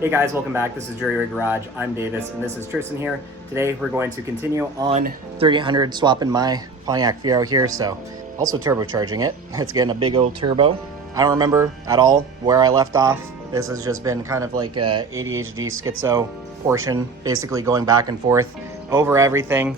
Hey guys, welcome back. This is Jury Rig Garage. I'm Davis and this is Tristan here. Today we're going to continue on 3800 swapping my Pontiac Fiero here, so also turbocharging it. It's getting a big old turbo. I don't remember at all where I left off. This has just been kind of like a ADHD schizo portion, basically going back and forth over everything.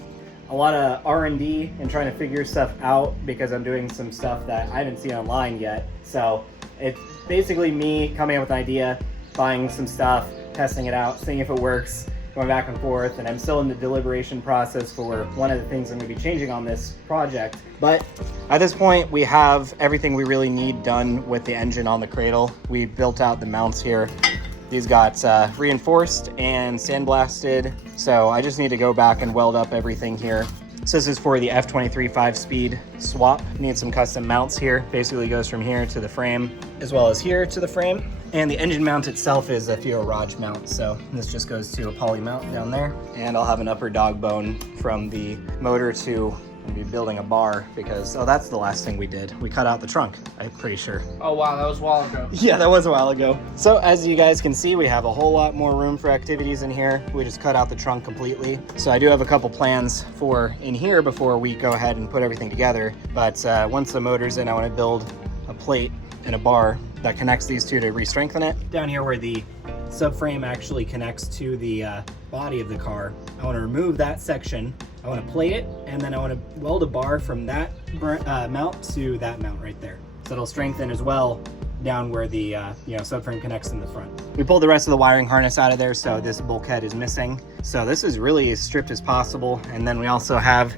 A lot of R&D and trying to figure stuff out because I'm doing some stuff that I haven't seen online yet. So it's basically me coming up with an idea, buying some stuff, testing it out, seeing if it works, going back and forth, and I'm still in the deliberation process for one of the things I'm going to be changing on this project. But at this point, we have everything we really need done with the engine on the cradle. We built out the mounts here. These got reinforced and sandblasted, so I just need to go back and weld up everything here. So this is for the F23 5-speed swap. Need some custom mounts here. Basically goes from here to the frame, as well as here to the frame. And the engine mount itself is a Fiero Raj mount, so this just goes to a poly mount down there. And I'll have an upper dog bone from the motor to be building a bar because, oh, that's the last thing we did. We cut out the trunk, I'm pretty sure. Oh wow, that was a while ago. Yeah, that was a while ago. So as you guys can see, we have a whole lot more room for activities in here. We just cut out the trunk completely. So I do have a couple plans for in here before we go ahead and put everything together. But once the motor's in, I want to build a plate and a bar that connects these two to re-strengthen it. Down here where the subframe actually connects to the body of the car, I want to remove that section. I want to plate it, and then I want to weld a bar from that mount to that mount right there. So it'll strengthen as well down where the subframe connects in the front. We pulled the rest of the wiring harness out of there, so this bulkhead is missing. So this is really as stripped as possible. And then we also have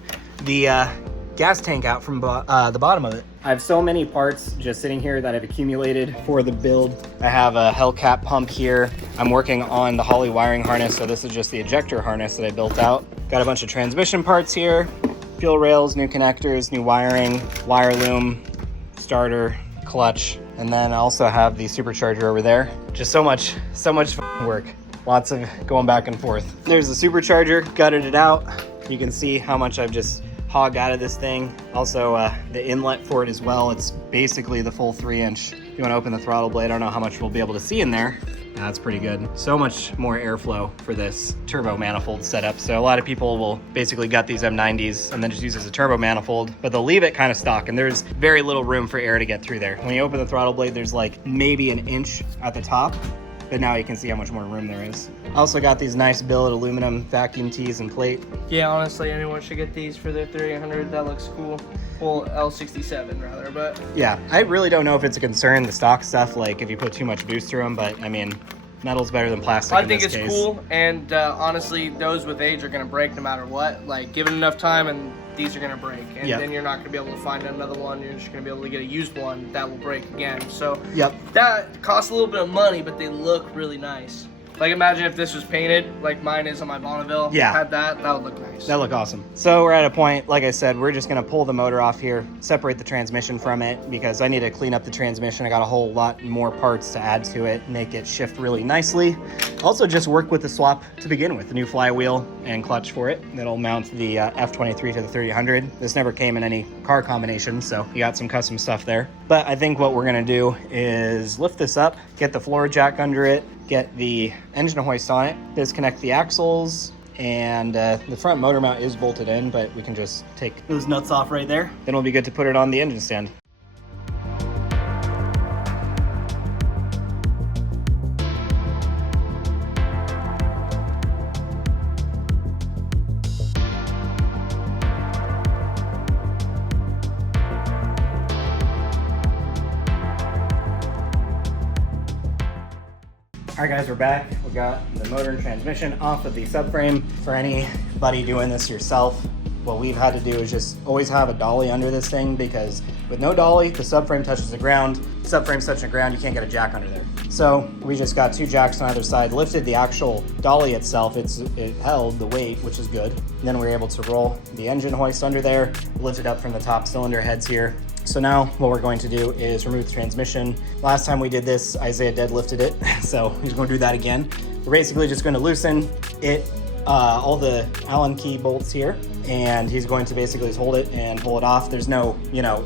the gas tank out from the bottom of it. I have so many parts just sitting here that I've accumulated for the build. I have a Hellcat pump here. I'm working on the Holley wiring harness, so this is just the ejector harness that I built out. Got a bunch of transmission parts here, fuel rails, new connectors, new wiring, wire loom, starter, clutch, and then I also have the supercharger over there. Just so much work. Lots of going back and forth. There's the supercharger, gutted it out. You can see how much I've just hogged out of this thing. Also the inlet for it as well. It's basically the full 3-inch. If you want to open the throttle blade, I don't know how much we'll be able to see in there. That's pretty good. So much more airflow for this turbo manifold setup. So a lot of people will basically gut these M90s and then just use it as a turbo manifold, but they'll leave it kind of stock and there's very little room for air to get through there. When you open the throttle blade, there's like maybe an inch at the top, but now you can see how much more room there is. I also got these nice billet aluminum vacuum tees and plate. Yeah, honestly, anyone should get these for their 3800. That looks cool. Well, L67 rather, but yeah, I really don't know if it's a concern, the stock stuff, like if you put too much boost through them, but I mean, metal's better than plastic. I think it's cool, and honestly, those with age are gonna break no matter what. Like, give it enough time and these are gonna break, and then you're not gonna be able to find another one. You're just gonna be able to get a used one that will break again. So that costs a little bit of money, but they look really nice. Like, imagine if this was painted like mine is on my Bonneville. Yeah. Had that would look nice. That would look awesome. So we're at a point, like I said, we're just gonna pull the motor off here, separate the transmission from it because I need to clean up the transmission. I got a whole lot more parts to add to it, make it shift really nicely. Also just work with the swap to begin with, the new flywheel and clutch for it. That'll mount the F23 to the 3800. This never came in any car combination, so you got some custom stuff there. But I think what we're gonna do is lift this up, get the floor jack under it, get the engine hoist on it, disconnect the axles, and the front motor mount is bolted in, but we can just take those nuts off right there. Then we'll be good to put it on the engine stand. All right guys, we're back. We got the motor and transmission off of the subframe. For anybody doing this yourself, what we've had to do is just always have a dolly under this thing because with no dolly, the subframe touches the ground. Subframe's touching the ground, you can't get a jack under there. So we just got 2 jacks on either side, lifted the actual dolly itself. It held the weight, which is good. And then we were able to roll the engine hoist under there, lift it up from the top cylinder heads here. So now what we're going to do is remove the transmission. Last time we did this, Isaiah deadlifted it, so he's going to do that again. We're basically just going to loosen it, all the Allen key bolts here, and he's going to basically just hold it and pull it off. There's no,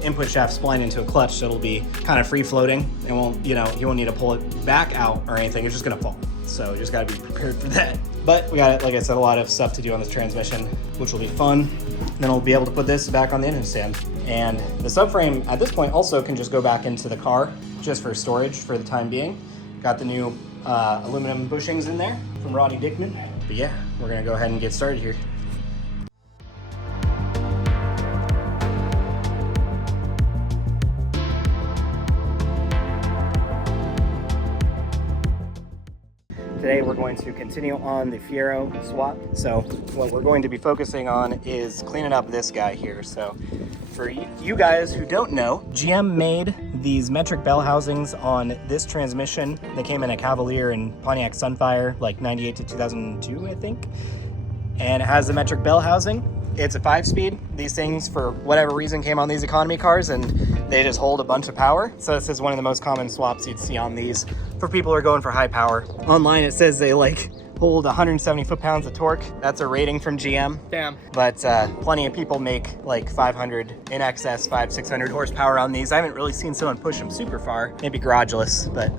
input shaft spline into a clutch, so it'll be kind of free floating. It won't, he won't need to pull it back out or anything. It's just gonna fall. So you just gotta be prepared for that. But we got, like I said, a lot of stuff to do on this transmission, which will be fun. Then we'll be able to put this back on the engine stand. And the subframe at this point also can just go back into the car just for storage for the time being. Got the new aluminum bushings in there from Roddy Dickman. But yeah, we're gonna go ahead and get started here. Today we're going to continue on the Fiero swap. So what we're going to be focusing on is cleaning up this guy here. So for you guys who don't know, GM made these metric bell housings on this transmission. They came in a Cavalier and Pontiac Sunfire, like 98 to 2002, I think. And it has the metric bell housing. It's a 5-speed. These things, for whatever reason, came on these economy cars and they just hold a bunch of power. So this is one of the most common swaps you'd see on these for people who are going for high power. Online it says they like hold 170 foot-pounds of torque. That's a rating from GM. Damn. But plenty of people make like 500 in excess, 600 horsepower on these. I haven't really seen someone push them super far. Maybe garageless, but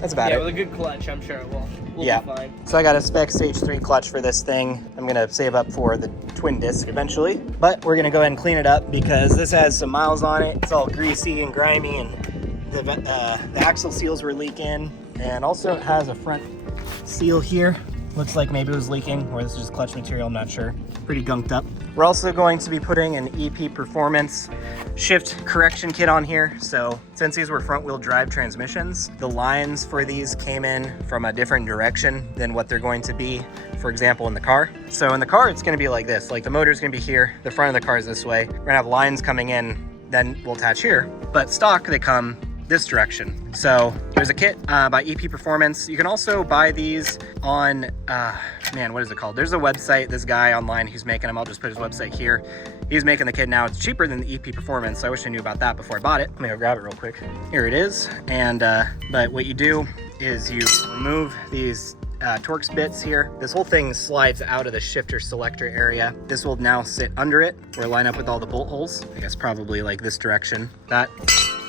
that's about it. Yeah, with a good clutch, I'm sure it will. We'll be fine. So I got a spec stage 3 clutch for this thing. I'm gonna save up for the twin disc eventually, but we're gonna go ahead and clean it up because this has some miles on it. It's all greasy and grimy, and the axle seals were leaking, and also it has a front seal here. Looks like maybe it was leaking, or this is just clutch material, I'm not sure. Pretty gunked up. We're also going to be putting an EP Performance shift correction kit on here. So since these were front wheel drive transmissions, the lines for these came in from a different direction than what they're going to be, for example, in the car. So in the car, it's gonna be like this. Like the motor's gonna be here, the front of the car is this way. We're gonna have lines coming in, then we'll attach here. But stock, they come this direction. So there's a kit by EP Performance. You can also buy these on, man, what is it called? There's a website, this guy online who's making them. I'll just put his website here. He's making the kit now. It's cheaper than the EP Performance. So I wish I knew about that before I bought it. Let me go grab it real quick. Here it is. And, but what you do is you remove these Torx bits here. This whole thing slides out of the shifter selector area. This will now sit under it or line up with all the bolt holes. I guess probably like this direction. That.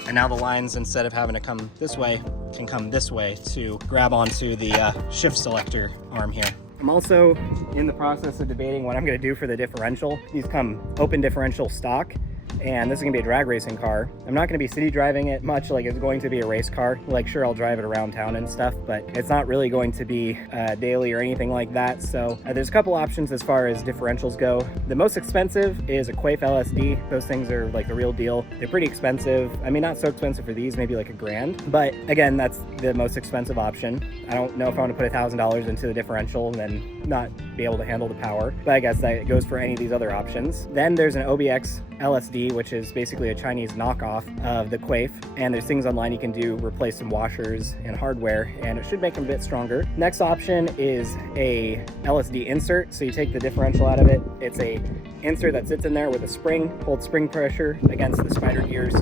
And now the lines, instead of having to come this way, can come this way to grab onto the shift selector arm here. I'm also in the process of debating what I'm gonna do for the differential. These come open differential stock, and this is gonna be a drag racing car. I'm not gonna be city driving it much like it's going to be a race car. Like sure, I'll drive it around town and stuff, but it's not really going to be daily or anything like that. So there's a couple options as far as differentials go. The most expensive is a Quaife LSD. Those things are like the real deal. They're pretty expensive. I mean, not so expensive for these, maybe like $1,000. But again, that's the most expensive option. I don't know if I want to put $1,000 into the differential and then not be able to handle the power, but I guess that goes for any of these other options. Then there's an OBX LSD, which is basically a Chinese knockoff of the Quaife, and there's things online you can do, replace some washers and hardware, and it should make them a bit stronger. Next option is a LSD insert. So you take the differential out of it. It's a insert that sits in there with a spring, holds spring pressure against the spider gears.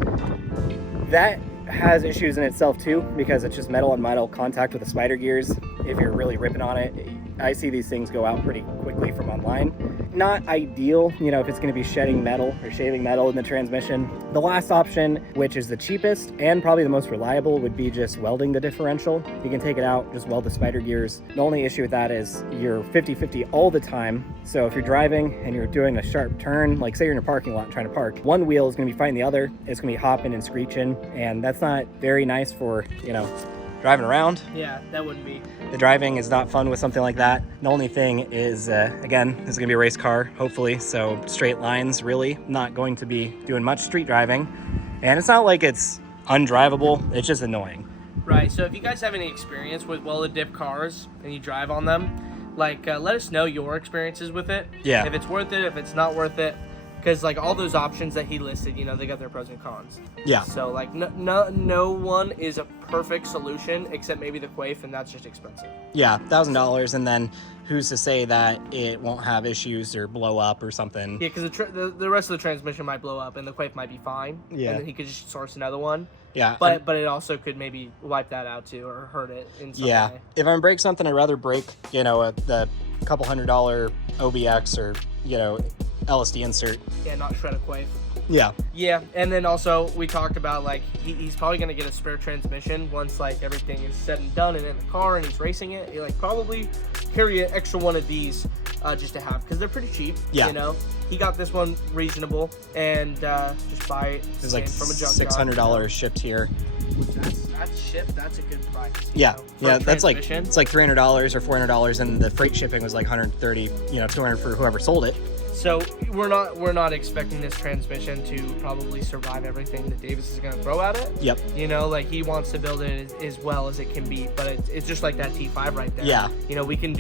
That has issues in itself too, because it's just metal on metal contact with the spider gears. If you're really ripping on it, I see these things go out pretty quickly from online. Not ideal, you know, if it's going to be shedding metal or shaving metal in the transmission. The last option, which is the cheapest and probably the most reliable, would be just welding the differential. You can take it out, just weld the spider gears. The only issue with that is you're 50-50 all the time. So if you're driving and you're doing a sharp turn, like say you're in a parking lot trying to park, one wheel is going to be fighting the other. It's going to be hopping and screeching, and that's not very nice for, you know, driving around. Yeah, that wouldn't be. The driving is not fun with something like that. The only thing is, again, this is gonna be a race car, hopefully, so straight lines, really. Not going to be doing much street driving. And it's not like it's undrivable, it's just annoying. Right, so if you guys have any experience with welded dip cars and you drive on them, like, let us know your experiences with it. Yeah. If it's worth it, if it's not worth it. Because like all those options that he listed, you know, they got their pros and cons. Yeah. So like no one is a perfect solution except maybe the Quaife, and that's just expensive. Yeah, $1,000, and then who's to say that it won't have issues or blow up or something? Yeah, because the rest of the transmission might blow up and the Quaife might be fine. Yeah. And then he could just source another one. Yeah. But it also could maybe wipe that out too or hurt it in some way. If I'm gonna break something, I'd rather break, you know, the couple $100 OBX or, you know, LSD insert. Yeah, not shred a Quaife. Yeah. Yeah, and then also we talked about like he's probably gonna get a spare transmission once like everything is said and done and in the car and he's racing it. He like probably carry an extra one of these just to have, because they're pretty cheap. Yeah. You know, he got this one reasonable and just buy it. It's like from a junkyard. $600 shipped here. That's shipped. That's a good price. Yeah, know, yeah, that's like it's like $300 or $400, and the freight shipping was like 130, you know, 200 for whoever sold it. So we're not expecting this transmission to probably survive everything that Davis is going to throw at it. Yep. You know, like he wants to build it as well as it can be, but it's just like that T5 right there. Yeah. You know, we can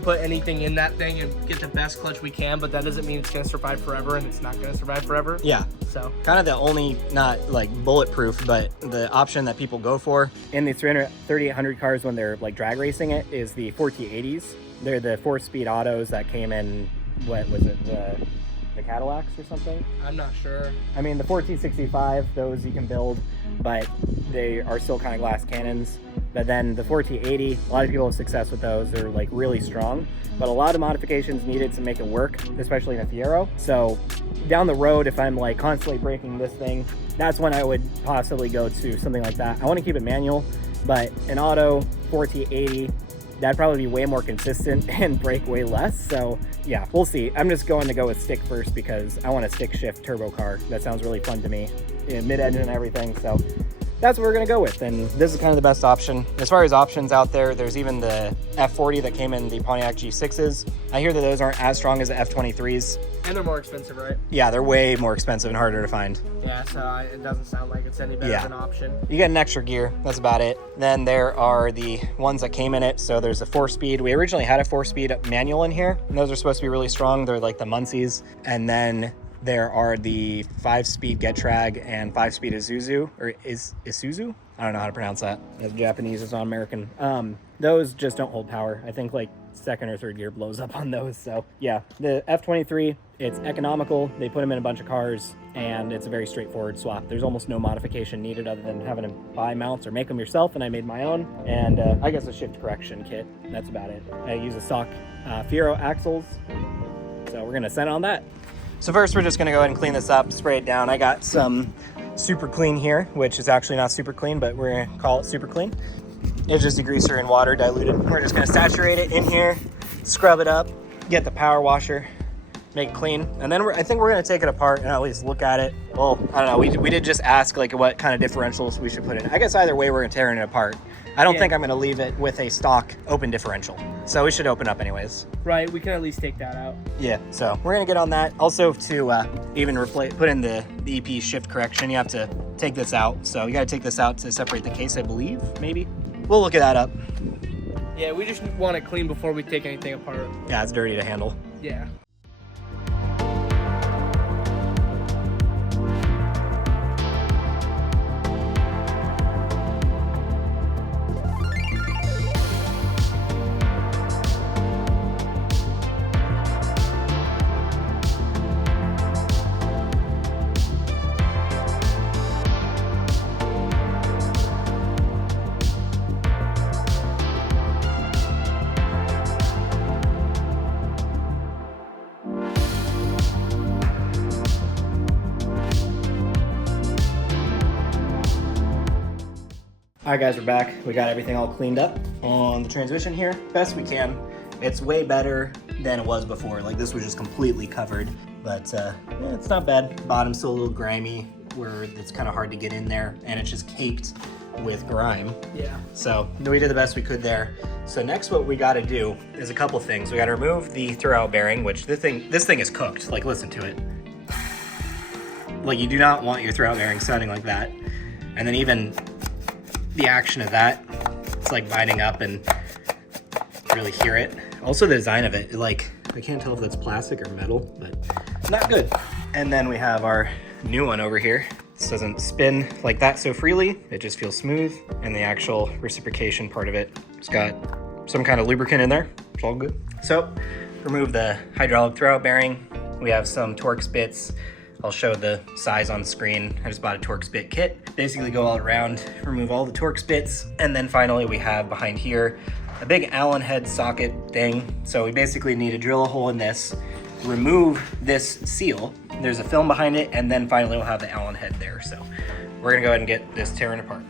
put anything in that thing and get the best clutch we can, but that doesn't mean it's going to survive forever, and it's not going to survive forever. Yeah. So kind of the only, not like bulletproof, but the option that people go for in the 3800 cars when they're like drag racing it is the 4T80s. They're the 4-speed autos that came in. What was it, the Cadillacs or something? I'm not sure. I mean, the 4T65, those you can build, but they are still kind of glass cannons. But then the 4T80, a lot of people have success with those. They're like really strong, but a lot of modifications needed to make it work, especially in a Fiero. So down the road, if I'm like constantly breaking this thing, that's when I would possibly go to something like that. I want to keep it manual, but an auto 4T80, that'd probably be way more consistent and break way less. So yeah, we'll see. I'm just going to go with stick first because I want a stick shift turbo car. That sounds really fun to me, mid-engine and everything. So that's what we're gonna go with, and this is kind of the best option. As far as options out there, there's even the F40 that came in the Pontiac G6s. I hear that those aren't as strong as the F23s. And they're more expensive, right? Yeah, they're way more expensive and harder to find. Yeah, so it doesn't sound like it's any better of an option. You get an extra gear, that's about it. Then there are the ones that came in it. So there's a 4-speed. We originally had a 4-speed manual in here, and those are supposed to be really strong. They're like the Muncies. And then there are the 5-speed Getrag and 5-speed Isuzu, or Isuzu? I don't know how to pronounce that. It's Japanese, it's not American. Those just don't hold power. I think like second or third gear blows up on those. So yeah, the F23, it's economical. They put them in a bunch of cars, and it's a very straightforward swap. There's almost no modification needed other than having to buy mounts or make them yourself, and I made my own. And I guess a shift correction kit. That's about it. I use a stock Fiero axles, so we're gonna set on that. So first we're just gonna go ahead and clean this up, spray it down. I got some super clean here, which is actually not super clean, but we're gonna call it super clean. It's just degreaser and water diluted. We're just gonna saturate it in here, scrub it up, get the power washer, make it clean, and then I think we're gonna take it apart and at least look at it. Well, I don't know, we did just ask like what kind of differentials we should put in. I guess either way we're gonna tear it apart. I don't think I'm gonna leave it with a stock open differential. So we should open up anyways. Right, we can at least take that out. Yeah, so we're gonna get on that. Also to even put in the EP shift correction, you have to take this out. So you gotta take this out to separate the case, I believe, maybe. We'll look at that up. Yeah, we just want it clean before we take anything apart. Yeah, it's dirty to handle. Yeah. All right guys, we're back. We got everything all cleaned up on the transmission here, best we can. It's way better than it was before. Like this was just completely covered, but yeah, it's not bad. Bottom's still a little grimy, where it's kind of hard to get in there, and it's just caked with grime. Yeah. So we did the best we could there. So next what we got to do is a couple things. We got to remove the throwout bearing, which this thing is cooked. Like listen to it. Like you do not want your throwout bearing sounding like that. And then even the action of that, it's like biting up and really hear it. Also the design of it, like I can't tell if that's plastic or metal, but not good. And then we have our new one over here. This doesn't spin like that so freely, it just feels smooth. And the actual reciprocation part of it, it's got some kind of lubricant in there. It's all good. So remove the hydraulic throwout bearing. We have some Torx bits. I'll show the size on the screen. I just bought a Torx bit kit. Basically go all around, remove all the Torx bits. And then finally we have behind here a big Allen head socket thing. So we basically need to drill a hole in this, remove this seal, there's a film behind it, and then finally we'll have the Allen head there. So we're gonna go ahead and get this tearing apart.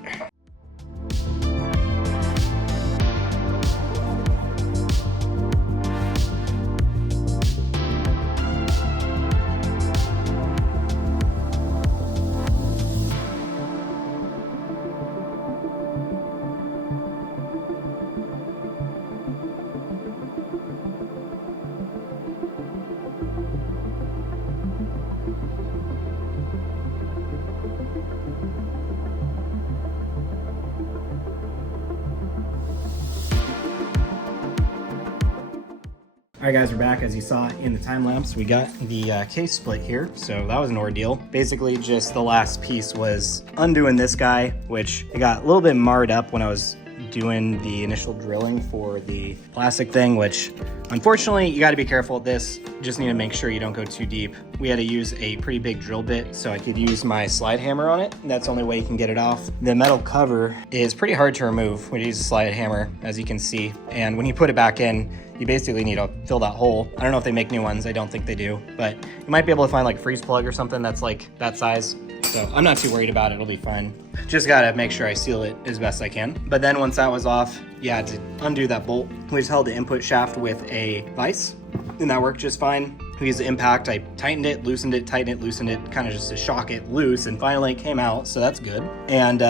All right, guys, we're back. As you saw in the time lapse, we got the case split here, so that was an ordeal. Basically, just the last piece was undoing this guy, which it got a little bit marred up when I was doing the initial drilling for the plastic thing, which unfortunately you got to be careful with this. Just need to make sure you don't go too deep. We had to use a pretty big drill bit so I could use my slide hammer on it. That's the only way you can get it off. The metal cover is pretty hard to remove when you use a slide hammer, as you can see. And when you put it back in, you basically need to fill that hole. I don't know if they make new ones. I don't think they do, but you might be able to find like a freeze plug or something that's like that size. So I'm not too worried about it. It'll be fine. Just gotta make sure I seal it as best I can. But then once that was off, yeah, to undo that bolt, we just held the input shaft with a vise, and that worked just fine. We used the impact. I tightened it, loosened it, tightened it, loosened it, kind of just to shock it loose, and finally it came out, so that's good. And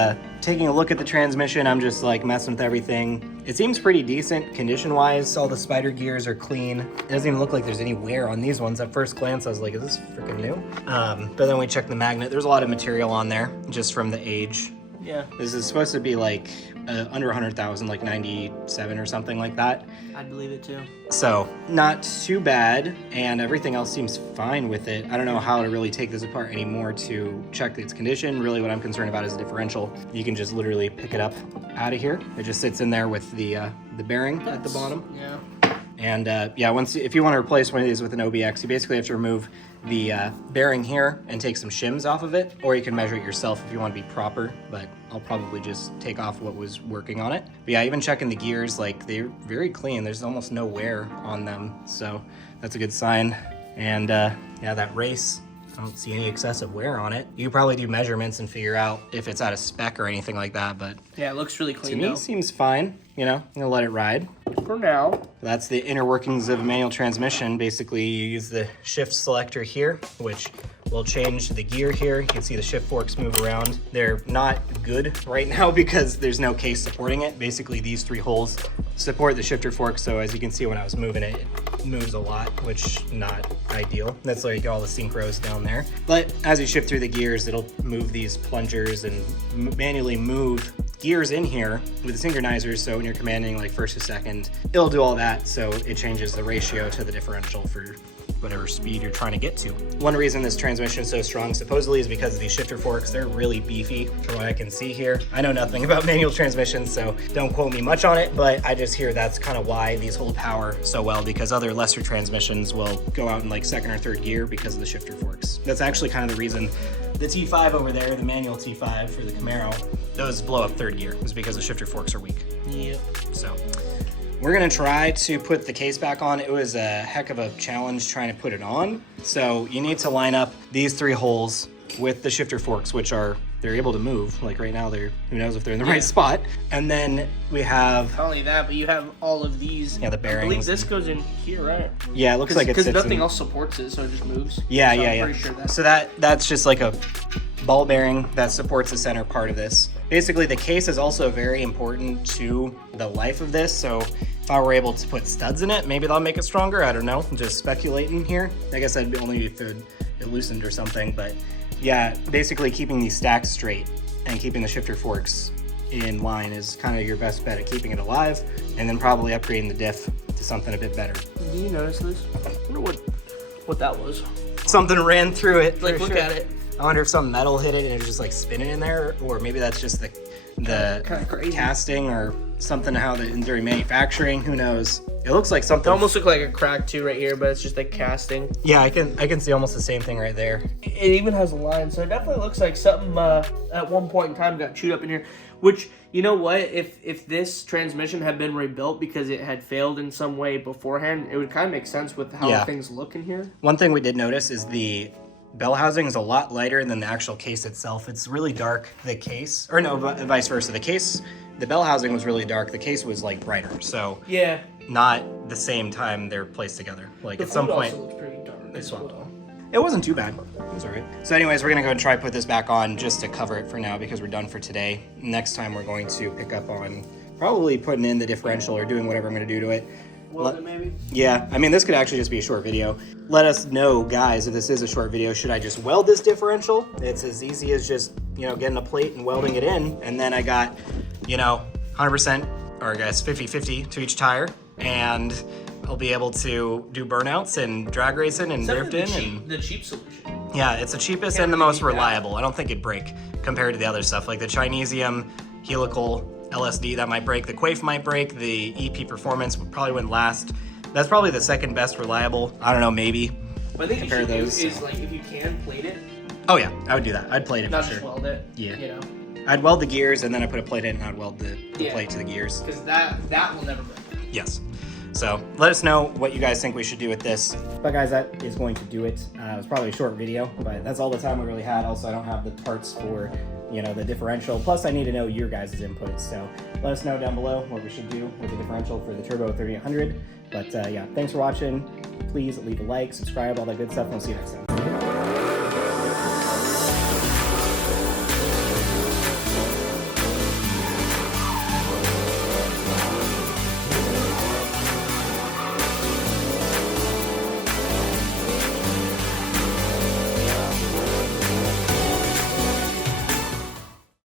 taking a look at the transmission, I'm just like messing with everything. It seems pretty decent condition-wise. All the spider gears are clean. It doesn't even look like there's any wear on these ones. At first glance, I was like, is this freaking new? But then we checked the magnet. There's a lot of material on there just from the age. Yeah. This is supposed to be like under 100,000, like 97 or something like that. I'd believe it too. So not too bad, and everything else seems fine with it. I don't know how to really take this apart anymore to check its condition. Really what I'm concerned about is the differential. You can just literally pick it up out of here. It just sits in there with the bearing at the bottom. Yeah. And yeah, if you want to replace one of these with an OBX, you basically have to remove the bearing here and take some shims off of it, or you can measure it yourself if you want to be proper, but I'll probably just take off what was working on it. But yeah, even checking the gears, like they're very clean. There's almost no wear on them, so that's a good sign. And yeah, that race, I don't see any excessive wear on it. You could probably do measurements and figure out if it's out of spec or anything like that, but yeah, it looks really clean. To me, it seems fine. You know, I'm gonna let it ride. For now. That's the inner workings of a manual transmission. Basically, you use the shift selector here, which will change the gear here. You can see the shift forks move around. They're not good right now because there's no case supporting it. Basically, these three holes support the shifter fork, so as you can see when I was moving it, it moves a lot, which not ideal. That's like all the synchros down there. But as you shift through the gears, it'll move these plungers and manually move gears in here with the synchronizers, so when you're commanding like first to second, it'll do all that, so it changes the ratio to the differential for whatever speed you're trying to get to. One reason this transmission is so strong supposedly is because of these shifter forks. They're really beefy from what I can see here. I know nothing about manual transmissions, so don't quote me much on it, but I just hear that's kind of why these hold power so well, because other lesser transmissions will go out in like second or third gear because of the shifter forks. That's actually kind of the reason the T5 over there, the manual T5 for the Camaro, those blow up third gear, is because the shifter forks are weak. Yep. So we're gonna try to put the case back on. It was a heck of a challenge trying to put it on. So you need to line up these three holes with the shifter forks, which they're able to move. Like right now, who knows if they're in the right spot. And then we have... Not only that, but you have all of these. Yeah, the bearings. I believe this goes in here, right? Yeah, it looks like it sits because nothing else supports it, so it just moves. Yeah, so yeah, I'm pretty sure so that's just like a ball bearing that supports the center part of this. Basically, the case is also very important to the life of this, so if I were able to put studs in it, maybe that'll make it stronger. I don't know, I'm just speculating here. I guess that'd be only if it loosened or something, but yeah, basically keeping these stacks straight and keeping the shifter forks in line is kind of your best bet at keeping it alive, and then probably upgrading the diff to something a bit better. Do you notice this? I wonder what that was. Something ran through it. Like, look at it. I wonder if some metal hit it and it was just like spinning in there, or maybe that's just the kind of crazy casting or something, how during manufacturing, who knows. It looks like something. It almost looked like a crack too right here, but it's just like casting. Yeah, I can see almost the same thing right there. It even has a line, so it definitely looks like something at one point in time got chewed up in here. Which, you know what, if this transmission had been rebuilt because it had failed in some way beforehand, it would kind of make sense with how things look in here. One thing we did notice is the bell housing is a lot lighter than the actual case itself. It's really dark, the case, or no, vice versa. The bell housing was really dark, the case was like brighter. So yeah, not the same time they're placed together. Like at some point, also looks pretty dark. they swapped them. It wasn't too bad. It was all right. So anyways, we're gonna go and try put this back on just to cover it for now because we're done for today. Next time we're going to pick up on probably putting in the differential or doing whatever I'm gonna do to it. Weld it maybe? Yeah, I mean, this could actually just be a short video. Let us know, guys, if this is a short video, should I just weld this differential? It's as easy as just, you know, getting a plate and welding it in. And then I got, you know, 100%, or I guess 50-50 to each tire. And I'll be able to do burnouts and drag racing and drifting. The cheap solution. Yeah, it's the cheapest and the most reliable. I don't think it'd break compared to the other stuff. Like the Chinesium, helical, LSD, that might break. The Quaife might break. The EP Performance probably wouldn't last. That's probably the second best reliable. I don't know, maybe. But I think compare those. Is like if you can plate it. Oh yeah, I would do that. I'd plate it Not for just sure. weld it. Yeah. You know. I'd weld the gears and then I put a plate in and I'd weld the plate to the gears. Because that will never break. Yes. So let us know what you guys think we should do with this. But guys, that is going to do it. It was probably a short video, but that's all the time we really had. Also, I don't have the parts for, you know, the differential. Plus, I need to know your guys' input. So let us know down below what we should do with the differential for the Turbo 3800. But yeah, thanks for watching. Please leave a like, subscribe, all that good stuff, and we'll see you next time.